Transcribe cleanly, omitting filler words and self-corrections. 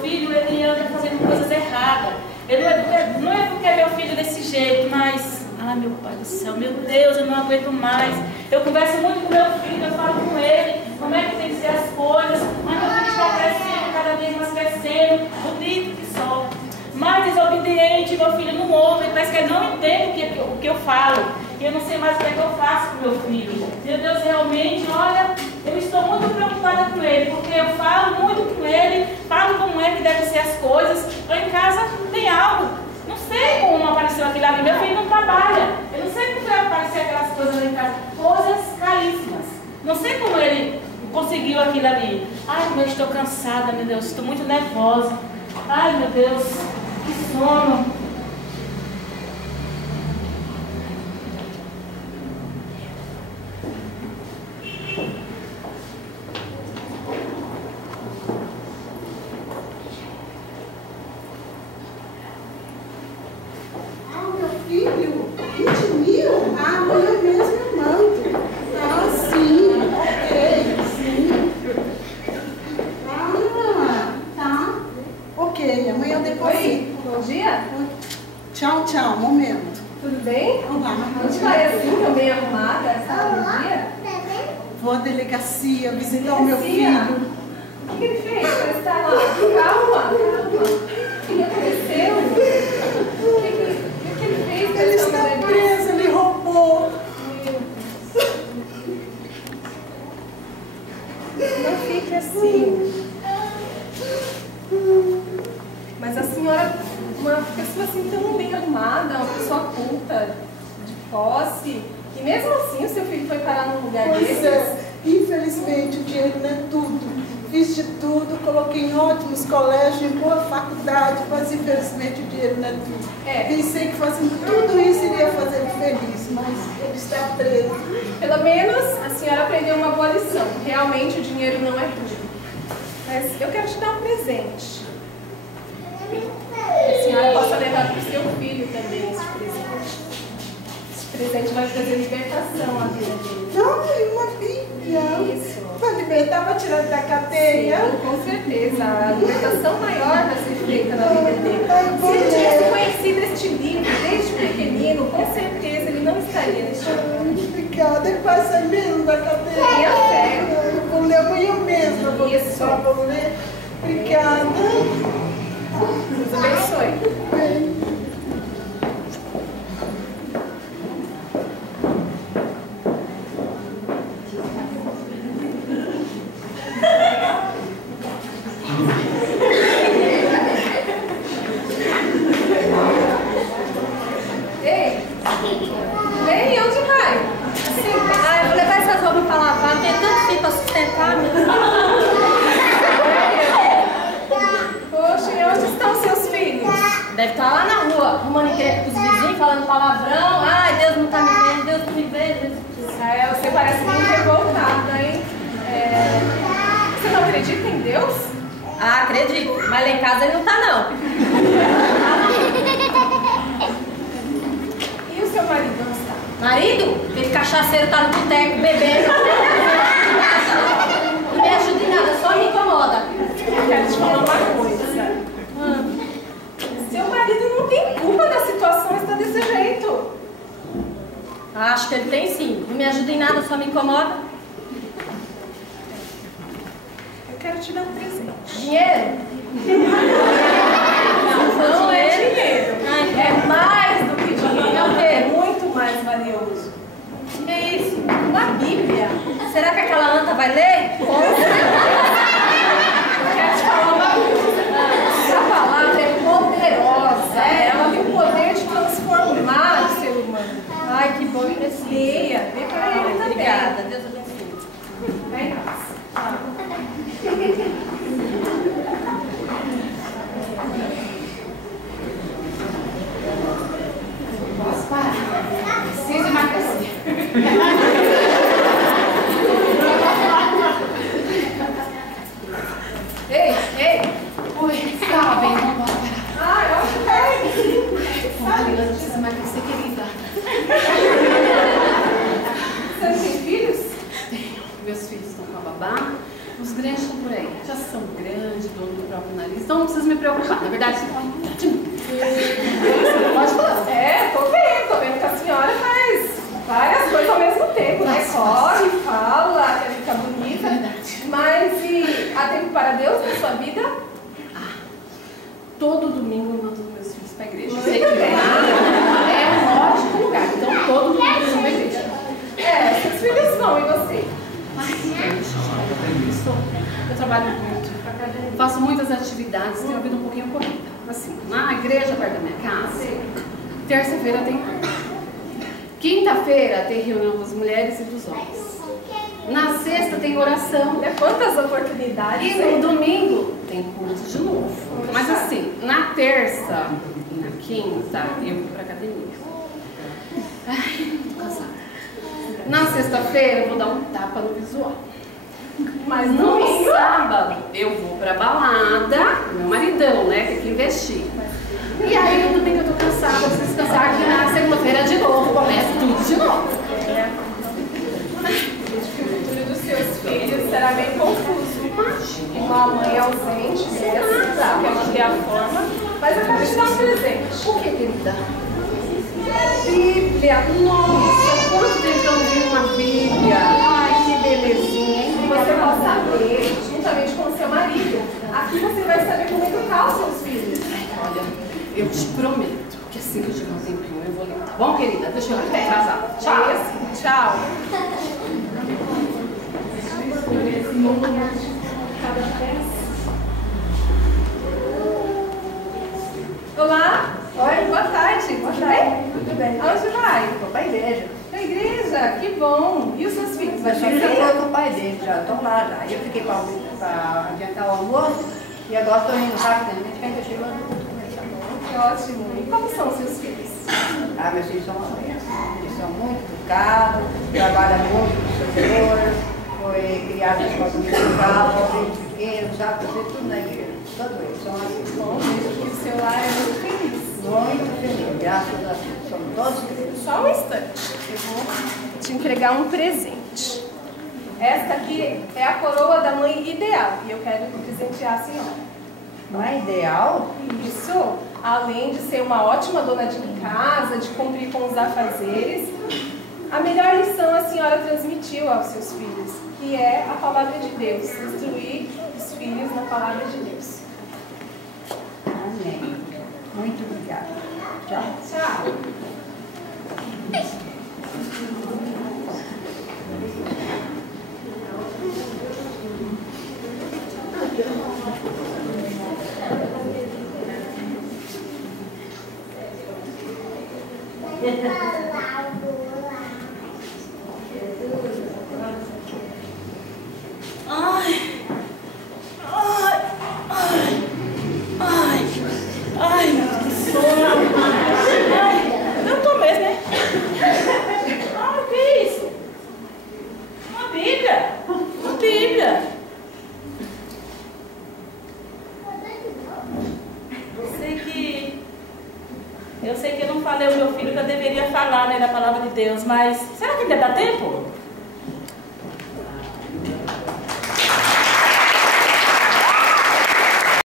filho, ele anda fazendo coisas erradas. Não é porque é meu filho desse jeito, mas... Ai, meu Pai do céu, meu Deus, eu não aguento mais. Eu converso muito com meu filho, eu falo com ele, como é que tem que ser as coisas. Mas meu filho está crescendo, cada vez mais crescendo, bonito que só. Mais desobediente, meu filho não ouve, parece que ele não entende o que eu falo. E eu não sei mais o que é que eu faço com meu filho. Meu Deus, realmente, olha, eu estou muito preocupada com ele, porque eu falo muito com ele, falo como é que devem ser as coisas. Lá em casa tem algo. Não sei como apareceu aquilo ali. Meu filho não trabalha. Eu não sei como vai aparecer aquelas coisas lá em casa. Coisas caríssimas. Não sei como ele conseguiu aquilo ali. Ai, eu estou cansada, meu Deus. Estou muito nervosa. Ai, meu Deus. Que sono. Tchau, tchau, momento. Tudo bem? Olá. Onde vai assim, tão bem arrumada, essa dia? Vou à delegacia visitar o meu filho. O que ele fez? Você está lá? Calma. O que aconteceu? O que ele fez? Ele está preso, ele roubou. Não fique assim. Mas a senhora, uma pessoa assim tão bem arrumada, uma pessoa culta, de posse, e mesmo assim o seu filho foi parar num lugar desses? Infelizmente o dinheiro não é tudo. Fiz de tudo, coloquei em ótimos colégios, em boa faculdade, mas infelizmente o dinheiro não é tudo. Pensei que fazendo tudo isso iria fazer ele feliz, mas ele está preso. Pelo menos a senhora aprendeu uma boa lição. Realmente o dinheiro não é tudo. Mas eu quero te dar um presente. A senhora possa levar para o seu filho também esse presente. Esse presente vai trazer libertação à vida dele. Não, uma Bíblia. Isso. Para libertar, para tirar da cadeia. Sim, com certeza. A libertação maior vai ser feita na vida dele. Se ele tivesse conhecido este livro desde pequenino, com certeza ele não estaria neste mundo. Obrigada. Ele vai sair mesmo da cadeia. Tenha fé. Eu vou ler amanhã mesmo. Isso. Vou ler. Obrigada. Deus abençoe. Ei, vem, onde vai? Sim. Ah, eu vou levar essas roupas pra lavar, tem tanto filho pra sustentar, meu Deus. Poxa, e onde estão seus filhos? Deve estar lá na rua, arrumando encrenca com os vizinhos, falando palavrão. Ai, Deus não tá me vendo, Deus não me vê. Você parece muito revoltada, hein? Você não acredita em Deus? Ah, acredito, mas lá em casa ele não tá, não. E o seu marido onde está? Marido? Aquele cachaceiro tá no boteco bebendo. Não me ajuda em nada, só me incomoda. Eu quero te falar uma coisa. Seu marido não tem culpa da situação estar desse jeito. Acho que ele tem sim. Não me ajuda em nada, só me incomoda. Eu quero te dar um presente. Dinheiro? Não é dinheiro. Ai, É mais do que dinheiro. É o quê? É muito mais valioso. O que é isso? Uma Bíblia. Será que aquela anta vai ler? Eu quero te falar uma coisa. Essa palavra é poderosa. Ela tem o poder de transformar o ser humano. Ai, que bom, que preciso. Leia, dê para ele também. Obrigada, Deus abençoe. Vai em paz. Posso parar? Preciso emagrecer. Ei! Oi, calma, bem, não posso parar. Ah, eu acho que Olha, eu preciso emagrecer, querida. Você não tem filhos? Meus filhos estão com a babá. Os grandes estão por aí. Já são grandes, dor no próprio nariz, então não preciso me preocupar. Na verdade, você pode mudar de mim. Pode falar. Tô vendo que a senhora faz várias coisas ao mesmo tempo, né? Corre, fala, quer ficar bonita. Mas e há tempo para Deus na sua vida? Todo domingo eu mando meus filhos para a igreja. Sei que é um ótimo lugar, então todo domingo eu vou para a igreja. Seus filhos vão, e você? Eu trabalho muito, faço muitas atividades, tenho a vida um pouquinho corrida. Assim, na igreja perto da minha casa, terça-feira tem. Quinta-feira tem reunião das mulheres e dos homens. Na sexta tem oração. Quantas oportunidades. E no domingo tem culto de novo. Mas assim, na terça e na quinta eu vou pra academia. Ai, tô cansada. Na sexta-feira eu vou dar um tapa no visual. Mas no sábado eu vou pra balada, meu maridão, né? Tem que investir. E aí no domingo eu tô cansada, preciso descansar, que na segunda-feira de novo começa tudo de novo. O futuro dos seus filhos será bem confuso. Uma mãe ausente mesmo, quer manter a forma, mas eu quero te dar um presente. O que, querida? Bíblia. Nossa, quanto tempo eu não vi uma Bíblia. Ai, que belezinha, hein? Você possa ler juntamente com o seu marido. Aqui você vai saber como educar os seus filhos. Olha, eu te prometo que assim que eu tiver um tempinho eu vou ler. Tá bom, querida? Deixa eu ir atrasada. Tchau. Olá. Oi. Boa tarde. Boa tarde. Tudo bem? Aonde vai? Vou pra igreja. Na igreja? Que bom. E os seus filhos? Meus filhos já foram com o pai dele, já estão lá já. Eu fiquei para adiantar o almoço e agora estou indo rapidamente, que ainda chegou no culto comercial. Que ótimo. E como são os seus filhos? Ah, meus filhos são uma bênção. Eles são muito educados, trabalham muito no Senhor, foi criado na escola musical, desde pequeno, sabe fazer tudo na igreja. Todos eles são assim. Bom, vejo que o seu lar é muito feliz. Muito feliz, graças a Deus. Somos todos felizes. Só um instante. Eu vou te entregar um presente. Esta aqui é a coroa da mãe ideal. E eu quero presentear a senhora. Não é ideal? Isso, além de ser uma ótima dona de casa, de cumprir com os afazeres, a melhor lição a senhora transmitiu aos seus filhos, que é a palavra de Deus. Instruir os filhos na palavra de Deus. Amém. Muito obrigada. Tchau. Tchau. Eu tô mesmo, né? Que é isso? Uma Bíblia. Uma Bíblia. Eu sei que eu não falei ao meu filho que eu deveria falar, né, da palavra de Deus, mas será que ainda dá tempo?